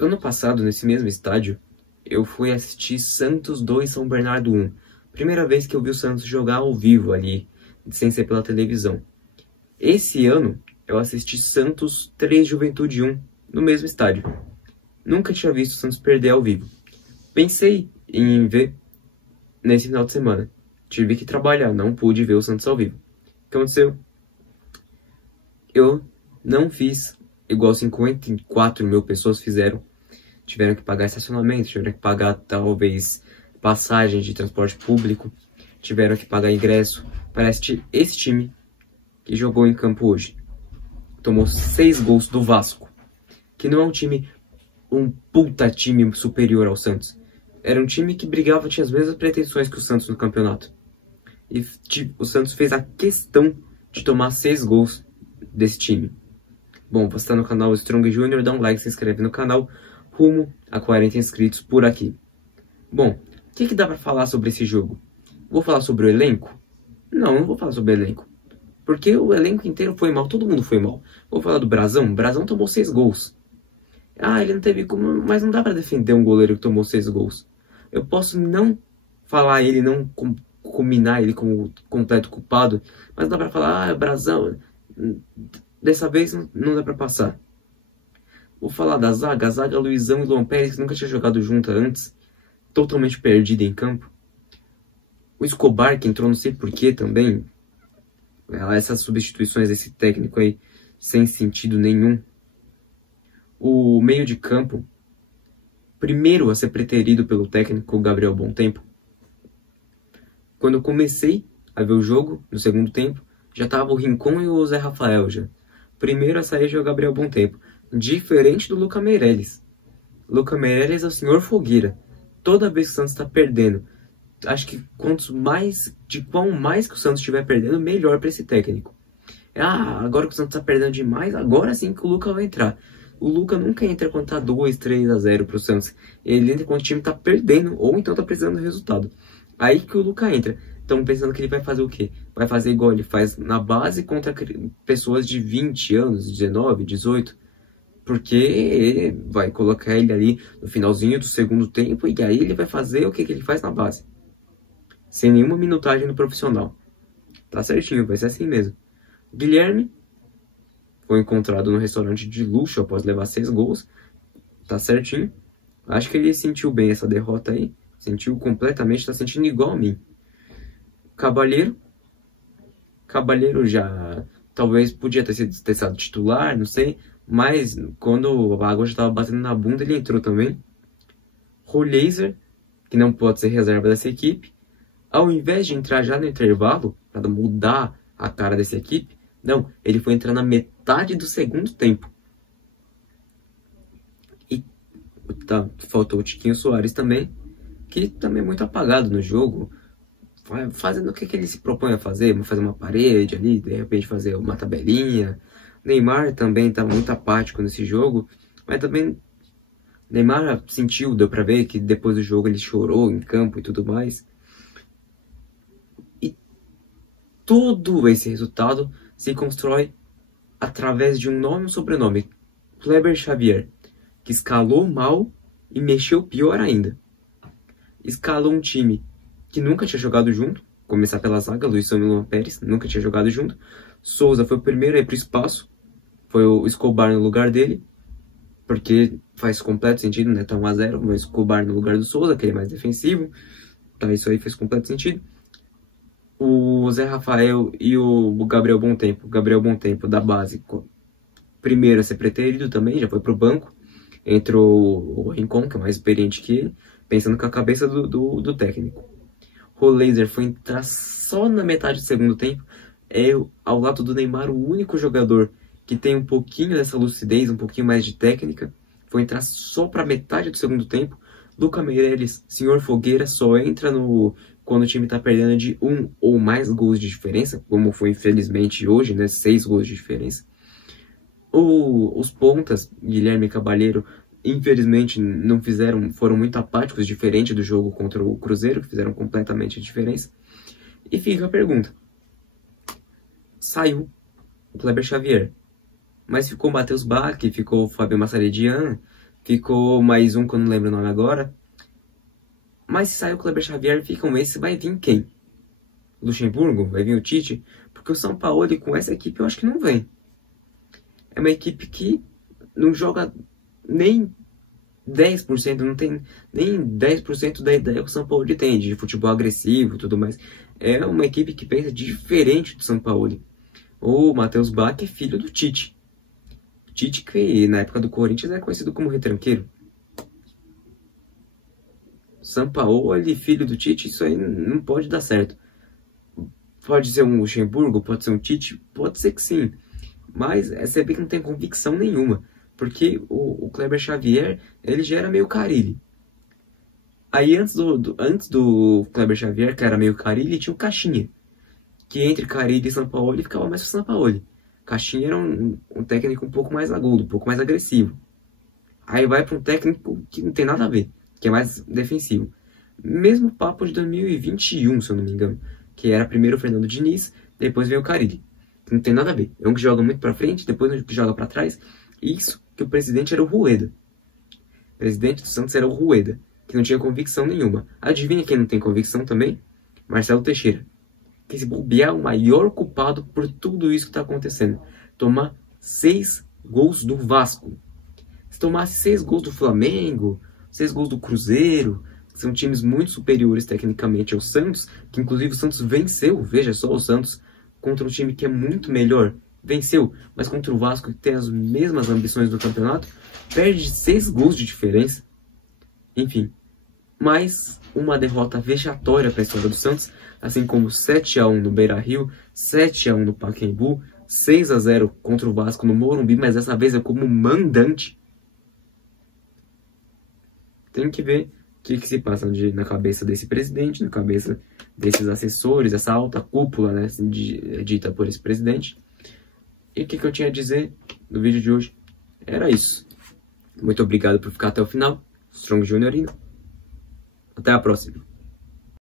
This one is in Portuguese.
Ano passado, nesse mesmo estádio, eu fui assistir Santos 2 São Bernardo 1. Primeira vez que eu vi o Santos jogar ao vivo ali, sem ser pela televisão. Esse ano, eu assisti Santos 3 Juventude 1, no mesmo estádio. Nunca tinha visto o Santos perder ao vivo. Pensei em ver nesse final de semana. Tive que trabalhar, não pude ver o Santos ao vivo. O que aconteceu? Eu não fiz igual 54 mil pessoas fizeram. Tiveram que pagar estacionamento, tiveram que pagar talvez passagem de transporte público, tiveram que pagar ingresso para assistir esse time que jogou em campo hoje. Tomou 6 gols do Vasco, que não é um puta time superior ao Santos. Era um time que brigava, tinha as mesmas pretensões que o Santos no campeonato. E o Santos fez a questão de tomar 6 gols desse time. Bom, você está no canal Strong Junior, dá um like, se inscreve no canal, rumo a 40 inscritos por aqui. Bom, o que dá para falar sobre esse jogo? Vou falar sobre o elenco? Não vou falar sobre o elenco. Porque o elenco inteiro foi mal, todo mundo foi mal. Vou falar do Brazão. O Brazão tomou 6 gols. Ele não teve como... Mas não dá pra defender um goleiro que tomou 6 gols. Eu posso não falar ele, não combinar ele como completo culpado. Mas dá pra falar, o Brazão... Dessa vez não dá pra passar. Vou falar da zaga. A zaga Luizão e Luan Pérez, que nunca tinha jogado junto antes. Totalmente perdida em campo. O Escobar, que entrou não sei porquê também... Essas substituições desse técnico aí, sem sentido nenhum. O meio de campo, primeiro a ser preterido pelo técnico Gabriel Bontempo. Quando eu comecei a ver o jogo, no segundo tempo, já estava o Rincon e o Zé Rafael já. Primeiro a sair já o Gabriel Bontempo. Diferente do Lucas Meireles. Lucas Meireles é o senhor fogueira. Toda vez que o Santos está perdendo, acho que quanto mais que o Santos estiver perdendo, melhor para esse técnico. Agora que o Santos está perdendo demais, agora sim que o Lucas vai entrar. O Lucas nunca entra quando tá 2-3-0 pro Santos. Ele entra quando o time tá perdendo, ou então tá precisando do resultado. Aí que o Lucas entra. Estão pensando que ele vai fazer o quê? Vai fazer igual ele faz na base contra pessoas de 20 anos, 19, 18. Porque vai colocar ele ali no finalzinho do segundo tempo, e aí ele vai fazer o que ele faz na base. Sem nenhuma minutagem no profissional. Tá certinho, vai ser assim mesmo. Guilherme foi encontrado no restaurante de luxo após levar 6 gols. Tá certinho. Acho que ele sentiu bem essa derrota aí. Sentiu completamente, tá sentindo igual a mim. Cabalheiro já talvez podia ter sido testado titular, não sei. Mas quando a água já estava batendo na bunda, ele entrou também. Roleiser, que não pode ser reserva dessa equipe. Ao invés de entrar já no intervalo, para mudar a cara dessa equipe, não, ele foi entrar na metade do segundo tempo. E faltou o Tiquinho Soares também, que também é muito apagado no jogo, fazendo o que ele se propõe a fazer, fazer uma parede ali, de repente fazer uma tabelinha. Neymar também está muito apático nesse jogo, mas também Neymar sentiu, deu para ver que depois do jogo ele chorou em campo e tudo mais. Todo esse resultado se constrói através de um nome e um sobrenome. Kleber Xavier, que escalou mal e mexeu pior ainda. Escalou um time que nunca tinha jogado junto, começar pela zaga, Luizão e Luan Pérez, nunca tinha jogado junto. Souza foi o primeiro a ir para o espaço, foi o Escobar no lugar dele, porque faz completo sentido, né? Tá 1-0, o Escobar no lugar do Souza, que ele é mais defensivo. Tá, isso aí fez completo sentido. O Zé Rafael e o Gabriel Bontempo da base, primeiro a ser preterido também, já foi pro banco. Entrou o Rincon, que é mais experiente que ele, pensando com a cabeça do técnico. Roleiser foi entrar só na metade do segundo tempo. Ao lado do Neymar, o único jogador que tem um pouquinho dessa lucidez, um pouquinho mais de técnica, foi entrar só pra metade do segundo tempo. Lucas Meireles, senhor fogueira, só entra quando o time está perdendo de 1 ou mais gols de diferença, como foi infelizmente hoje, né? 6 gols de diferença. Os pontas, Guilherme e Cabalheiro, infelizmente foram muito apáticos, diferente do jogo contra o Cruzeiro, que fizeram completamente a diferença. E fica a pergunta: saiu o Kleber Xavier, mas ficou o Matheus Bach, ficou o Fábio Massaredian, ficou mais um que eu não lembro o nome agora. Mas se sair o Kleber Xavier, ficam esses, vai vir quem? Luxemburgo? Vai vir o Tite? Porque o São Paulo com essa equipe eu acho que não vem. É uma equipe que não joga nem 10%, não tem nem 10% da ideia que o São Paulo tem, de futebol agressivo e tudo mais. É uma equipe que pensa diferente do São Paulo. O Matheus Bach é filho do Tite. Tite que na época do Corinthians é conhecido como retranqueiro. Sampaoli, filho do Tite, isso aí não pode dar certo. Pode ser um Luxemburgo, pode ser um Tite, pode ser que sim. Mas você vê que não tem convicção nenhuma. Porque o Kleber Xavier, ele já era meio Carille. Aí antes do Kleber Xavier, que era meio Carille, tinha o Caixinha. Que entre Carille e Sampaoli ficava mais pro Sampaoli. Caixinha era um técnico um pouco mais agudo, um pouco mais agressivo. Aí vai para um técnico que não tem nada a ver, que é mais defensivo. Mesmo papo de 2021, se eu não me engano. Que era primeiro o Fernando Diniz, depois veio o Carille. Que não tem nada a ver. É um que joga muito para frente, depois um que joga para trás. Isso que o presidente era o Rueda. O presidente do Santos era o Rueda, que não tinha convicção nenhuma. Adivinha quem não tem convicção também? Marcelo Teixeira. Que se bobear é o maior culpado por tudo isso que está acontecendo. Tomar 6 gols do Vasco. Se tomasse 6 gols do Flamengo, 6 gols do Cruzeiro, que são times muito superiores tecnicamente ao Santos, que inclusive o Santos venceu, veja só, o Santos contra um time que é muito melhor, venceu, mas contra o Vasco, que tem as mesmas ambições do campeonato, perde 6 gols de diferença. Enfim, mais uma derrota vexatória para a história do Santos, assim como 7-1 no Beira-Rio, 7-1 no Pacaembu, 6-0 contra o Vasco no Morumbi, mas dessa vez é como mandante. Tem que ver o que se passa na cabeça desse presidente, na cabeça desses assessores, essa alta cúpula, né, dita por esse presidente. E o que eu tinha a dizer no vídeo de hoje era isso. Muito obrigado por ficar até o final. Strong Juniorino. Até a próxima.